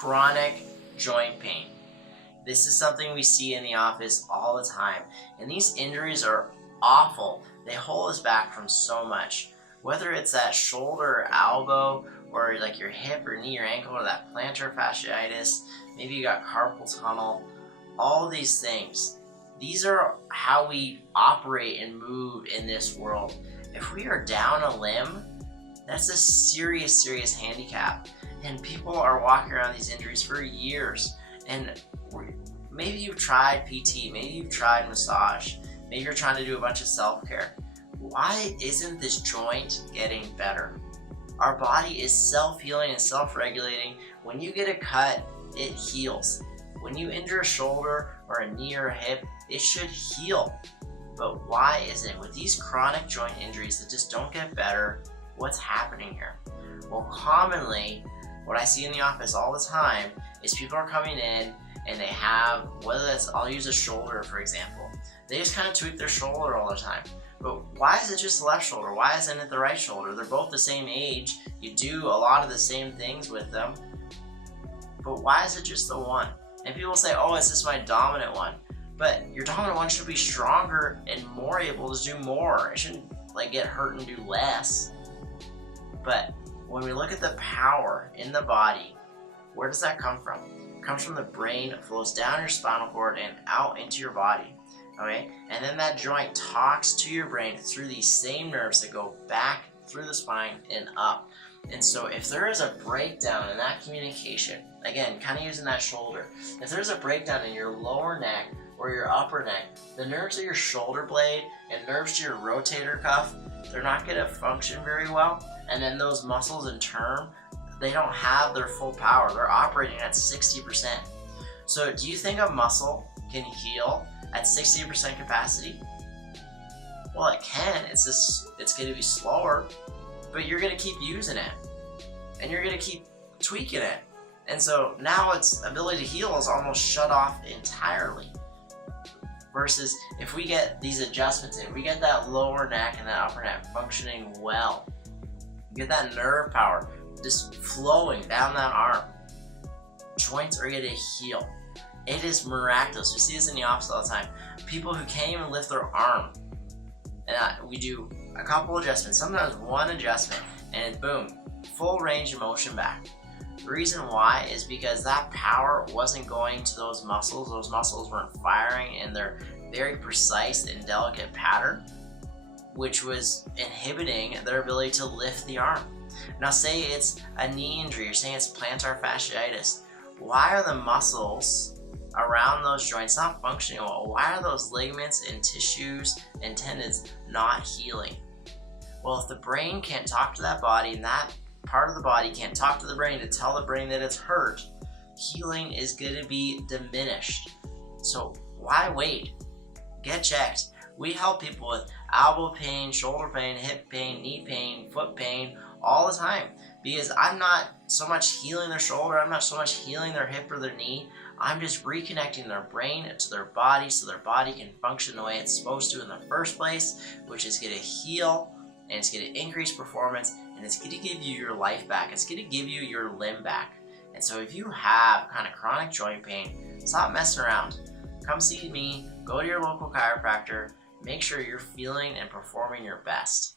chronic joint pain. This is something we see in the office all the time, and these injuries are awful. They hold us back from so much. Whether it's that shoulder or elbow, or like your hip or knee or ankle, or that plantar fasciitis, maybe you got carpal tunnel, all these things. These are how we operate and move in this world. If we are down a limb, that's a serious, serious handicap. And people are walking around these injuries for years. And maybe you've tried PT, maybe you've tried massage, maybe you're trying to do a bunch of self-care. Why isn't this joint getting better? Our body is self-healing and self-regulating. When you get a cut, it heals. When you injure a shoulder or a knee or a hip, it should heal. But why isn't it? With these chronic joint injuries that just don't get better, what's happening here? Well, commonly, what I see in the office all the time is people are coming in and they have, whether that's, I'll use a shoulder for example, they just kind of tweak their shoulder all the time. But why is it just the left shoulder? Why isn't it the right shoulder? They're both the same age. You do a lot of the same things with them. But why is it just the one? And people say, oh, it's just my dominant one. But your dominant one should be stronger and more able to do more. It shouldn't like get hurt and do less. But when we look at the power in the body, where does that come from? It comes from the brain, it flows down your spinal cord and out into your body. Okay, and then that joint talks to your brain through these same nerves that go back through the spine and up. And so if there is a breakdown in that communication, again, kind of using that shoulder, if there's a breakdown in your lower neck or your upper neck, the nerves of your shoulder blade and nerves to your rotator cuff, they're not going to function very well. And then those muscles in turn, they don't have their full power. They're operating at 60%. So do you think a muscle can heal at 60% capacity? Well, it can. It's going to be slower, but you're going to keep using it and you're going to keep tweaking it. And so now its ability to heal is almost shut off entirely. Versus if we get these adjustments in, we get that lower neck and that upper neck functioning well. You get that nerve power just flowing down that arm. Joints are going to heal. It is miraculous. We see this in the office all the time. People who can't even lift their arm. And we do a couple adjustments, sometimes one adjustment, and boom, full range of motion back. The reason why is because that power wasn't going to those muscles. Those muscles weren't firing in their very precise and delicate pattern, which was inhibiting their ability to lift the arm. Now say it's a knee injury, you're saying it's plantar fasciitis. Why are the muscles around those joints not functioning well? Why are those ligaments and tissues and tendons not healing? Well, if the brain can't talk to that body and that part of the body can't talk to the brain to tell the brain that it's hurt, healing is going to be diminished. So why wait? Get checked. We help people with elbow pain, shoulder pain, hip pain, knee pain, foot pain all the time, because I'm not so much healing their shoulder, I'm not so much healing their hip or their knee, I'm just reconnecting their brain to their body so their body can function the way it's supposed to in the first place, which is going to heal and it's going to increase performance and it's going to give you your life back. It's going to give you your limb back. And so if you have kind of chronic joint pain, stop messing around. Come see me, go to your local chiropractor, make sure you're feeling and performing your best.